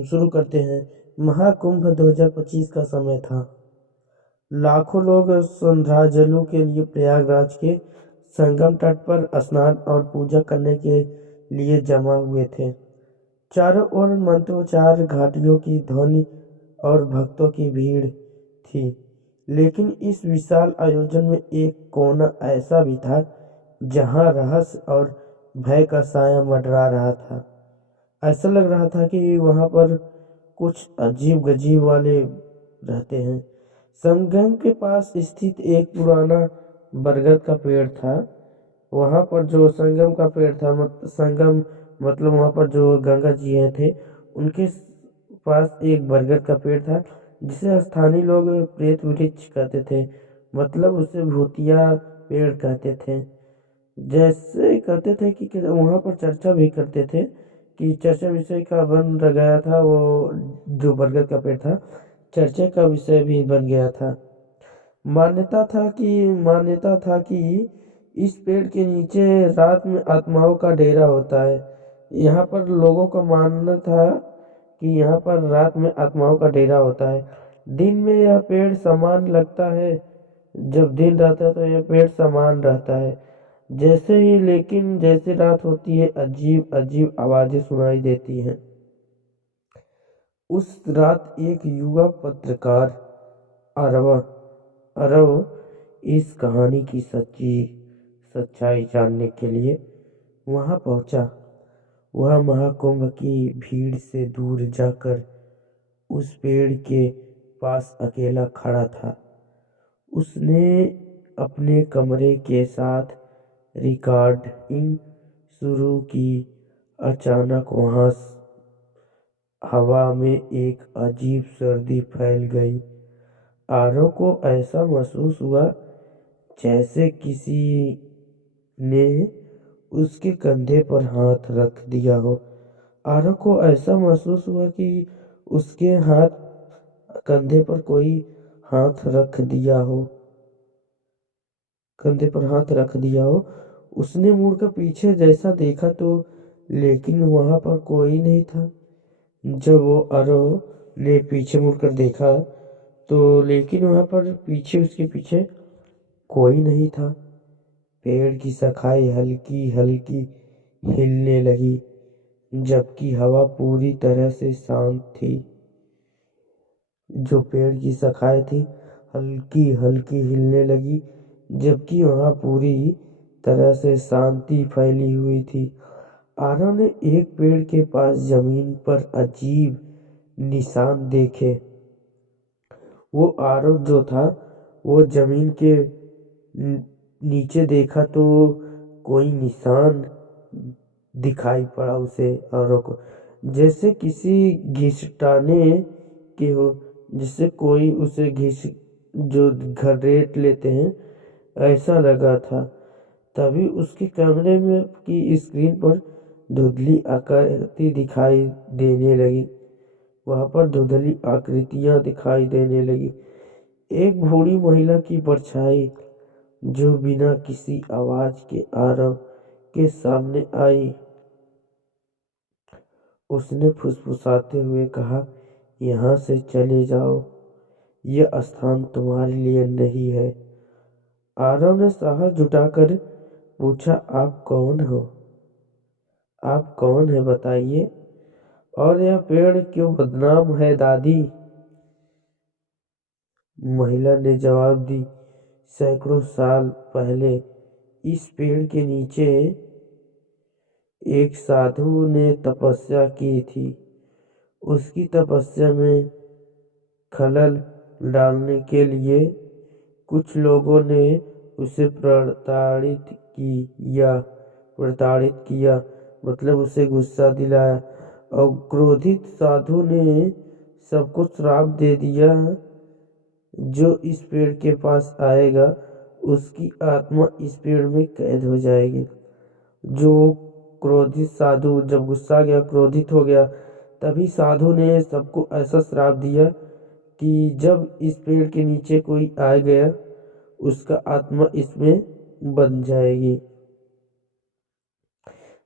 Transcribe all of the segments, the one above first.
हम शुरू करते हैं। महाकुंभ 2025 का समय था। लाखों लोग श्रद्धांजलि के लिए प्रयागराज के संगम तट पर स्नान और पूजा करने के लिए जमा हुए थे। चारों ओर मंत्रोच्चार, घंटियों की ध्वनि और भक्तों की भीड़ थी। लेकिन इस विशाल आयोजन में एक कोना ऐसा भी था जहां रहस्य और भय का साया मंडरा रहा था। ऐसा लग रहा था कि वहां पर कुछ अजीब गजीब वाले रहते हैं। संगम के पास स्थित एक पुराना बरगद का पेड़ था। वहां पर जो संगम का पेड़ था, संगम मतलब वहां पर जो गंगा जी हैं थे, उनके पास एक बरगद का पेड़ था जिसे स्थानीय लोग प्रेत वृक्ष कहते थे। मतलब उसे भूतिया पेड़ कहते थे। जैसे कहते थे कि वहां पर चर्चा भी करते थे कि चर्चा विषय का बन गया था। वो जो बरगद का पेड़ था चर्चा का विषय भी बन गया था। मान्यता था कि इस पेड़ के नीचे रात में आत्माओं का डेरा होता है। यहाँ पर लोगों का मानना था कि यहाँ पर रात में आत्माओं का डेरा होता है। दिन में यह पेड़ समान लगता है। जब दिन रहता है तो यह पेड़ समान रहता है लेकिन जैसे रात होती है अजीब अजीब आवाजें सुनाई देती हैं। उस रात एक युवा पत्रकार अरव इस कहानी की सच्चाई जानने के लिए वहां पहुंचा। वह महाकुंभ की भीड़ से दूर जाकर उस पेड़ के पास अकेला खड़ा था। उसने अपने कमरे के साथ रिकॉर्डिंग शुरू की। अचानक वहां हवा में एक अजीब सर्दी फैल गई। आरव को ऐसा महसूस हुआ जैसे किसी ने उसके कंधे पर हाथ रख दिया हो। आरव को ऐसा महसूस हुआ कि उसके कंधे पर कोई हाथ रख दिया हो। उसने मुड़कर पीछे जैसा देखा तो लेकिन वहां पर कोई नहीं था। जब वो आरव ने पीछे मुड़कर देखा तो लेकिन वहां पर उसके पीछे कोई नहीं था। पेड़ की शाखाएं हल्की हल्की हिलने लगी जबकि हवा पूरी तरह से शांत थी। जो पेड़ की शाखाएं थी हल्की हल्की हिलने लगी जबकि वहां पूरी तरह से शांति फैली हुई थी। आरव ने एक पेड़ के पास जमीन पर अजीब निशान देखे। वो आरव जो था वो जमीन के नीचे देखा तो कोई निशान दिखाई पड़ा उसे आरव को, जैसे किसी घिसटाने के हो, जिससे कोई उसे जो घरेट लेते हैं ऐसा लगा था। तभी उसके कैमरे में की स्क्रीन पर धुंधली आकृति दिखाई देने लगी। वहां पर धुंधली आकृतियां दिखाई देने लगी। एक बूढ़ी महिला की परछाई जो बिना किसी आवाज के आरव के सामने आई। उसने फुसफुसाते हुए कहा, यहाँ से चले जाओ, यह स्थान तुम्हारे लिए नहीं है। आरव ने साहस जुटाकर पूछा, आप कौन हो? आप कौन है बताइए, और यह पेड़ क्यों बदनाम है दादी? महिला ने जवाब दी, सैकड़ों साल पहले इस पेड़ के नीचे एक साधु ने तपस्या की थी। उसकी तपस्या में खलल डालने के लिए कुछ लोगों ने उसे प्रताड़ित किया, मतलब उसे गुस्सा दिलाया, और क्रोधित साधु ने सबको श्राप दे दिया, जो इस पेड़ के पास आएगा उसकी आत्मा इस पेड़ में कैद हो जाएगी। जो क्रोधित साधु जब गुस्सा गया, क्रोधित हो गया, तभी साधु ने सबको ऐसा श्राप दिया कि जब इस पेड़ के नीचे कोई आ गया उसका आत्मा इसमें बन जाएगी,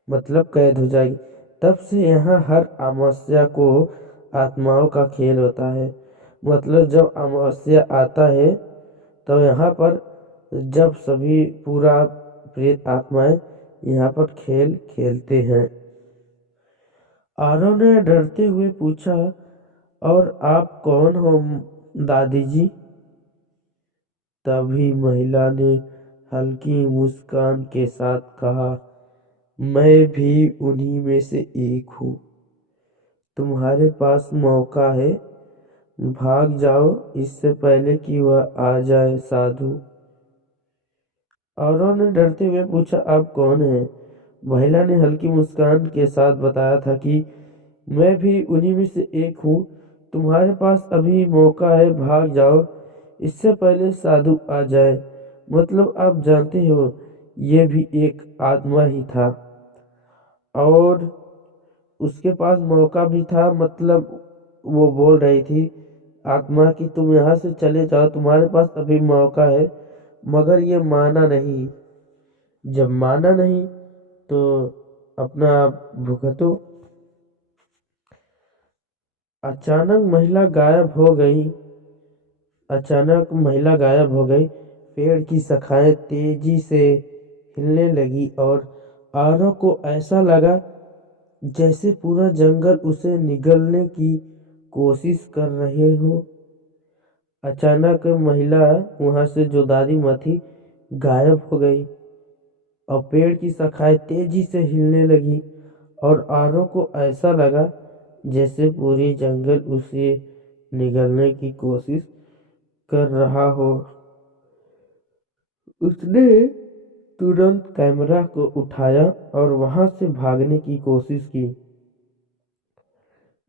मतलब कैद हो जाएगी। तब से यहाँ हर अमावस्या को आत्माओं का खेल होता है। मतलब जब अमावस्या आता है तो यहाँ पर जब सभी पूरा प्रेत आत्माएं यहाँ पर खेल खेलते हैं। आरव ने डरते हुए पूछा, और आप कौन हो दादी जी? तभी महिला ने हल्की मुस्कान के साथ कहा, मैं भी उन्हीं में से एक हूँ। तुम्हारे पास मौका है, भाग जाओ इससे पहले कि वह आ जाए साधु। आरव ने डरते हुए पूछा, आप कौन हैं? महिला ने हल्की मुस्कान के साथ बताया था कि मैं भी उन्हीं में से एक हूँ। तुम्हारे पास अभी मौका है, भाग जाओ इससे पहले साधु आ जाए। मतलब आप जानते हो, ये भी एक आत्मा ही था और उसके पास मौका भी था। मतलब वो बोल रही थी आत्मा कि तुम यहाँ से चले जाओ, तुम्हारे पास अभी मौका है। मगर ये माना नहीं। जब माना नहीं तो अपना भुगतो। अचानक महिला गायब हो गई। पेड़ की शाखाएं तेजी से हिलने लगी और आरव को ऐसा लगा जैसे पूरा जंगल उसे निगलने की कोशिश कर रहे हो। अचानक महिला वहां से, जो दादी माँ थी, गायब हो गई और पेड़ की शाखाएं तेजी से हिलने लगी और आरव को ऐसा लगा जैसे पूरी जंगल उसे निगलने की कोशिश कर रहा हो। उसने तुरंत कैमरा को उठाया और वहां से भागने की कोशिश की।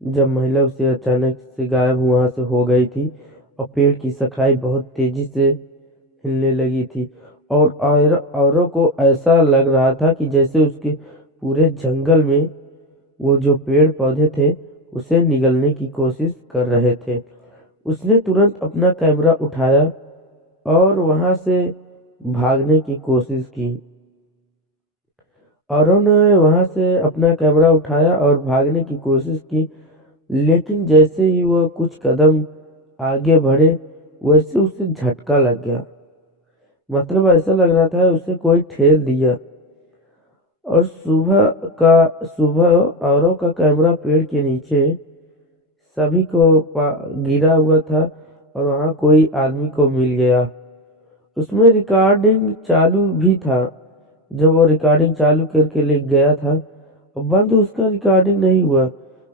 जब महिला उसे अचानक से गायब वहां से हो गई थी और पेड़ की शाखाएं बहुत तेजी से हिलने लगी थी और औरों को ऐसा लग रहा था कि जैसे उसके पूरे जंगल में वो जो पेड़ पौधे थे उसे निगलने की कोशिश कर रहे थे। उसने तुरंत अपना कैमरा उठाया और वहां से भागने की कोशिश की। औरों ने वहां से अपना कैमरा उठाया और भागने की कोशिश की, लेकिन जैसे ही वो कुछ कदम आगे बढ़े वैसे उसे झटका लग गया। मतलब ऐसा लग रहा था उसे कोई ठेल दिया। और सुबह औरों का कैमरा पेड़ के नीचे सभी को गिरा हुआ था और वहाँ कोई आदमी को मिल गया। उसमें रिकॉर्डिंग चालू भी था। जब वो रिकॉर्डिंग चालू करके ले गया था और बंद उसका रिकॉर्डिंग नहीं हुआ।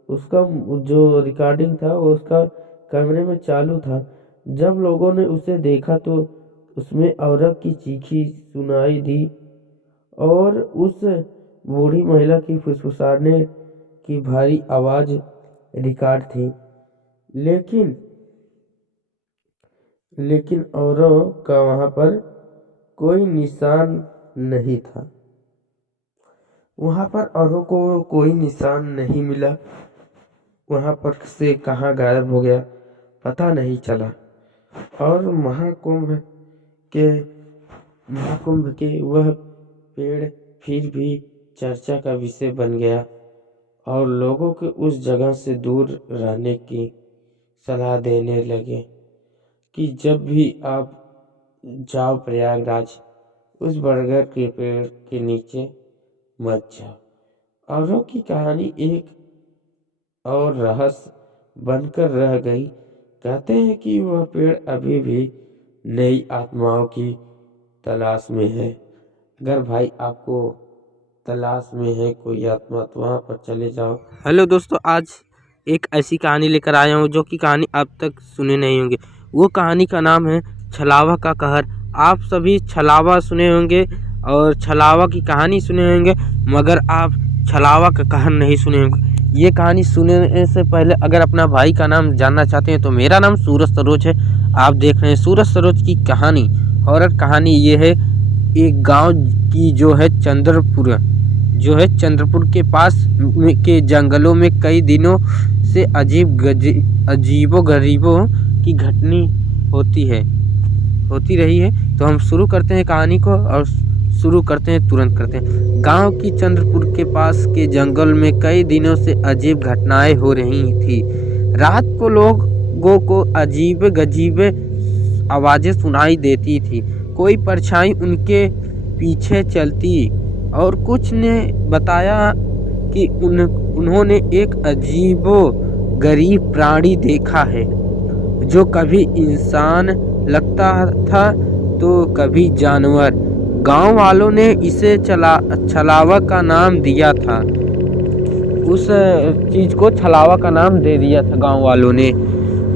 उसका जो रिकॉर्डिंग था वो उसका कैमरे में चालू था। जब लोगों ने उसे देखा तो उसमें औरत की चीखी सुनाई दी और उस बूढ़ी महिला की फुसफुसाने की भारी आवाज रिकॉर्ड थी। लेकिन औरों का वहां पर कोई निशान नहीं था। वहां पर औरों को कोई निशान नहीं मिला। वहां पर से कहाँ गायब हो गया पता नहीं चला। और महाकुंभ के वह पेड़ फिर भी चर्चा का विषय बन गया और लोगों को उस जगह से दूर रहने की सलाह देने लगे कि जब भी आप जाओ प्रयागराज उस बरगद के पेड़ के नीचे मत जाओ। औरों की कहानी एक और रहस्य बनकर रह गई। कहते हैं कि वह पेड़ अभी भी नई आत्माओं की तलाश में है। अगर भाई आपको तलाश में है कोई आत्मा तो वहाँ पर चले जाओ। हेलो दोस्तों, आज एक ऐसी कहानी लेकर आया हूँ जो कि कहानी अब तक सुने नहीं होंगे। वो कहानी का नाम है छलावा का कहर। आप सभी छलावा सुने होंगे और छलावा की कहानी सुने होंगे, मगर आप छलावा का कहर नहीं सुने होंगे। ये कहानी सुनने से पहले अगर अपना भाई का नाम जानना चाहते हैं तो मेरा नाम सूरज सरोज है। आप देख रहे हैं सूरज सरोज की कहानी। हॉरर कहानी ये है एक गांव की जो है चंद्रपुर के पास के जंगलों में कई दिनों से अजीबो गरीबों की घटनी होती रही है। तो हम शुरू करते हैं कहानी को और तुरंत करते हैं। गांव की चंद्रपुर के पास के जंगल में कई दिनों से अजीब घटनाएं हो रही थी। रात को लोगों को अजीब गजीब आवाज़ें सुनाई देती थी। कोई परछाई उनके पीछे चलती और कुछ ने बताया कि उन्होंने एक अजीबो गरीब प्राणी देखा है जो कभी इंसान लगता था तो कभी जानवर। गांव वालों ने इसे छलावा का नाम दिया था। उस चीज़ को छलावा का नाम दे दिया था गांव वालों ने।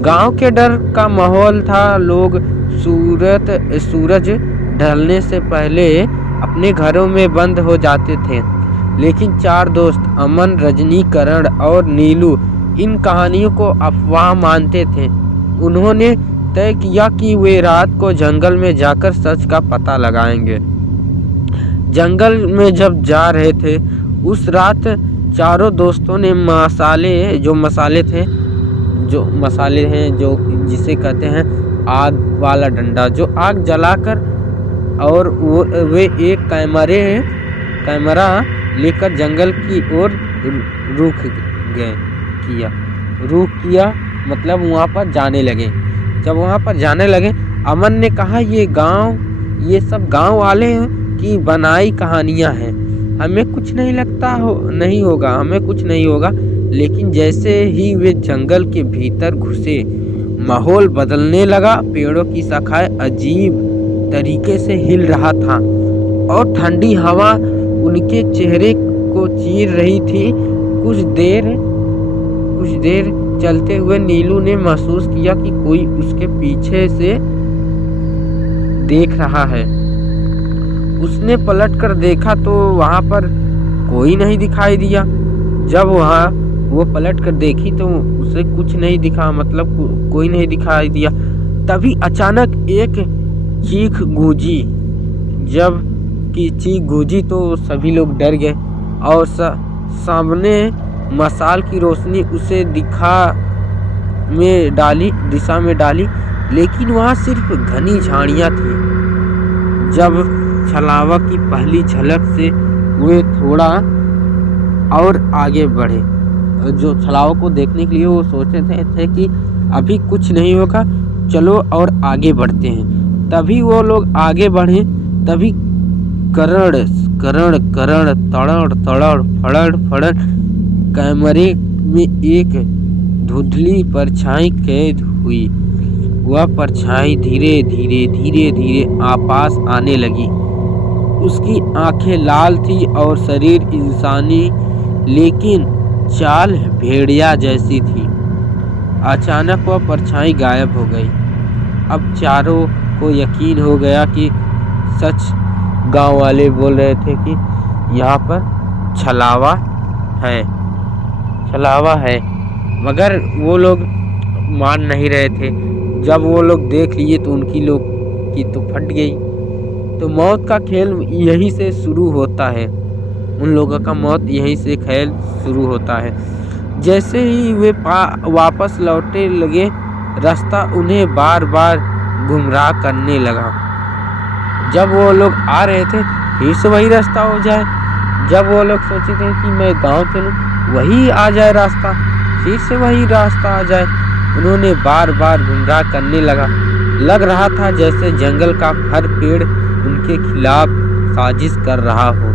गांव के डर का माहौल था। लोग सूरज ढलने से पहले अपने घरों में बंद हो जाते थे। लेकिन 4 दोस्त अमन, रजनी, करण और नीलू इन कहानियों को अफवाह मानते थे। उन्होंने तय किया कि वे रात को जंगल में जाकर सच का पता लगाएंगे। जंगल में जब जा रहे थे उस रात चारों दोस्तों ने मसाले हैं जो जिसे कहते हैं आग वाला डंडा, जो आग जलाकर और वे एक कैमरा लेकर जंगल की ओर रुख किया मतलब वहाँ पर जाने लगे। जब वहाँ पर जाने लगे अमन ने कहा ये सब गांव वाले की बनाई कहानियाँ हैं, हमें कुछ नहीं होगा। लेकिन जैसे ही वे जंगल के भीतर घुसे माहौल बदलने लगा। पेड़ों की शाखाएं अजीब तरीके से हिल रहा था और ठंडी हवा उनके चेहरे को चीर रही थी। कुछ देर चलते हुए नीलू ने महसूस किया कि कोई उसके पीछे से देख रहा है। उसने पलट कर देखा तो वहां पर कोई नहीं दिखाई दिया। जब वो पलट कर देखी तो उसे कुछ नहीं दिखा, मतलब कोई नहीं दिखाई दिया। तभी अचानक एक चीख गूंजी। जब की चीख गूंजी तो सभी लोग डर गए और सामने मशाल की रोशनी उसे दिशा में डाली, लेकिन वहाँ सिर्फ घनी झाड़ियाँ थी। जब छलावा की पहली झलक से वे थोड़ा और आगे बढ़े। जो छलावा को देखने के लिए वो सोचे थे कि अभी कुछ नहीं होगा, चलो और आगे बढ़ते हैं। तभी वो लोग आगे बढ़े, तभी करण तड़ड़ फड़ड़ कैमरे में एक धुंधली परछाई कैद हुई। वह परछाई धीरे धीरे आपास आने लगी। उसकी आंखें लाल थी और शरीर इंसानी लेकिन चाल भेड़िया जैसी थी। अचानक वह परछाई गायब हो गई। अब चारों को यकीन हो गया कि सच गांव वाले बोल रहे थे कि यहाँ पर छलावा है, मगर वो लोग मान नहीं रहे थे। जब वो लोग देख लिए तो उनकी लोग की तो फट गई। तो मौत का खेल यहीं से शुरू होता है। उन लोगों का मौत यहीं से खेल शुरू होता है। जैसे ही वे वापस लौटने लगे, रास्ता उन्हें बार बार गुमराह करने लगा। जब वो लोग आ रहे थे फिर से वही रास्ता हो जाए। जब वो लोग सोचे थे कि मैं गांव चलूं, वही आ जाए रास्ता, फिर से वही रास्ता आ जाए। उन्होंने बार बार गुमराह करने लग रहा था जैसे जंगल का हर पेड़ उनके खिलाफ साजिश कर रहा हो।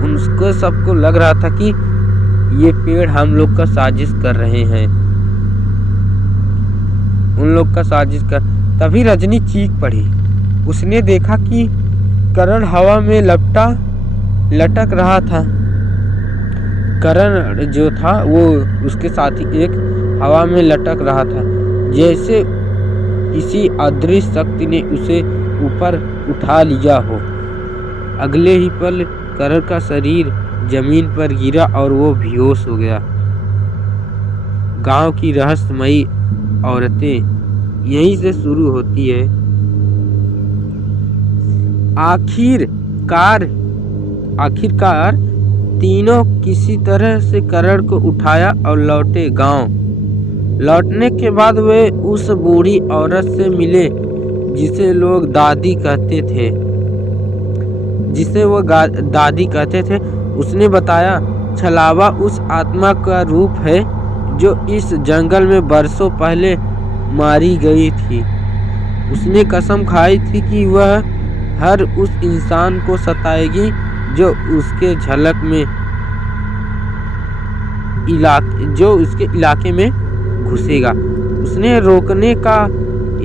उनको सबको लग रहा था कि ये पेड़ हम लोग का साजिश कर रहे हैं, उन लोग का साजिश कर। तभी रजनी चीख पड़ी। उसने देखा कि करण हवा में लटक रहा था। करण जो था वो उसके साथ ही एक हवा में लटक रहा था, जैसे किसी अदृश्य शक्ति ने उसे ऊपर उठा लिया हो। अगले ही पल करण का शरीर जमीन पर गिरा और वो बेहोश हो गया। गांव की रहस्यमयी औरतें यहीं से शुरू होती है। आखिरकार तीनों किसी तरह से करण को उठाया और लौटे गांव। लौटने के बाद वे उस बूढ़ी औरत से मिले जिसे लोग दादी कहते थे। उसने बताया छलावा उस आत्मा का रूप है जो इस जंगल में बरसों पहले मारी गई थी। उसने कसम खाई थी कि वह हर उस इंसान को सताएगी जो उसके इलाके में घुसेगा। उसे रोकने का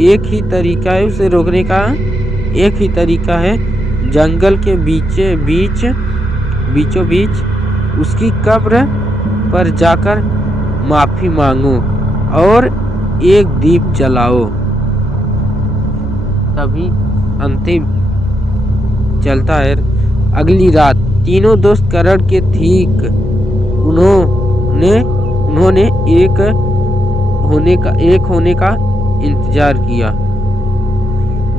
एक ही तरीका है जंगल के बीचों बीच उसकी कब्र पर जाकर माफी मांगो और एक दीप जलाओ। तभी अंतिम चलता है। अगली रात तीनों दोस्त करण के ठीक उन्होंने एक होने का इंतजार किया।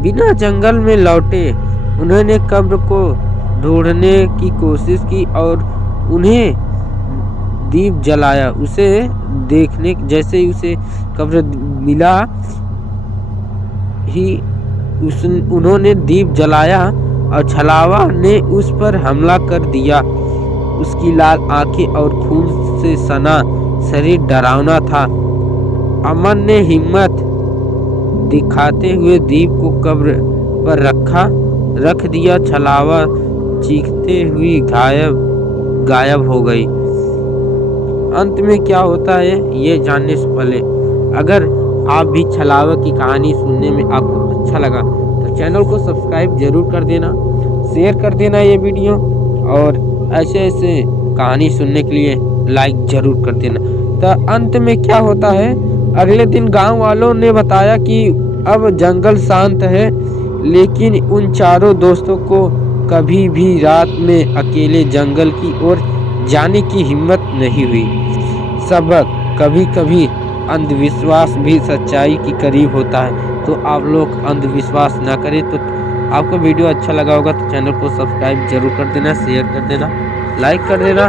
बिना जंगल में लौटे उन्होंने कब्र को ढूंढने की कोशिश की और उन्हें दीप जलाया। उसे देखने जैसे ही उसे कब्र मिला ही उन्होंने दीप जलाया और छलावा ने उस पर हमला कर दिया। उसकी लाल आंखें और खून से सना शरीर डरावना था। अमन ने हिम्मत दिखाते हुए दीप को कब्र पर रख दिया। छलावा चीखते हुई गायब हो गई। अंत में क्या होता है ये जानने से पहले अगर आप भी छलावा की कहानी सुनने में आपको अच्छा लगा तो चैनल को सब्सक्राइब जरूर कर देना, शेयर कर देना ये वीडियो, और ऐसे कहानी सुनने के लिए लाइक जरूर कर देना। तो अंत में क्या होता है, अगले दिन गांव वालों ने बताया कि अब जंगल शांत है, लेकिन उन चारों दोस्तों को कभी भी रात में अकेले जंगल की ओर जाने की हिम्मत नहीं हुई। सबक, कभी कभी अंधविश्वास भी सच्चाई के करीब होता है। तो आप लोग अंधविश्वास ना करें। तो आपको वीडियो अच्छा लगा होगा तो चैनल को सब्सक्राइब जरूर कर देना, शेयर कर देना, लाइक कर देना।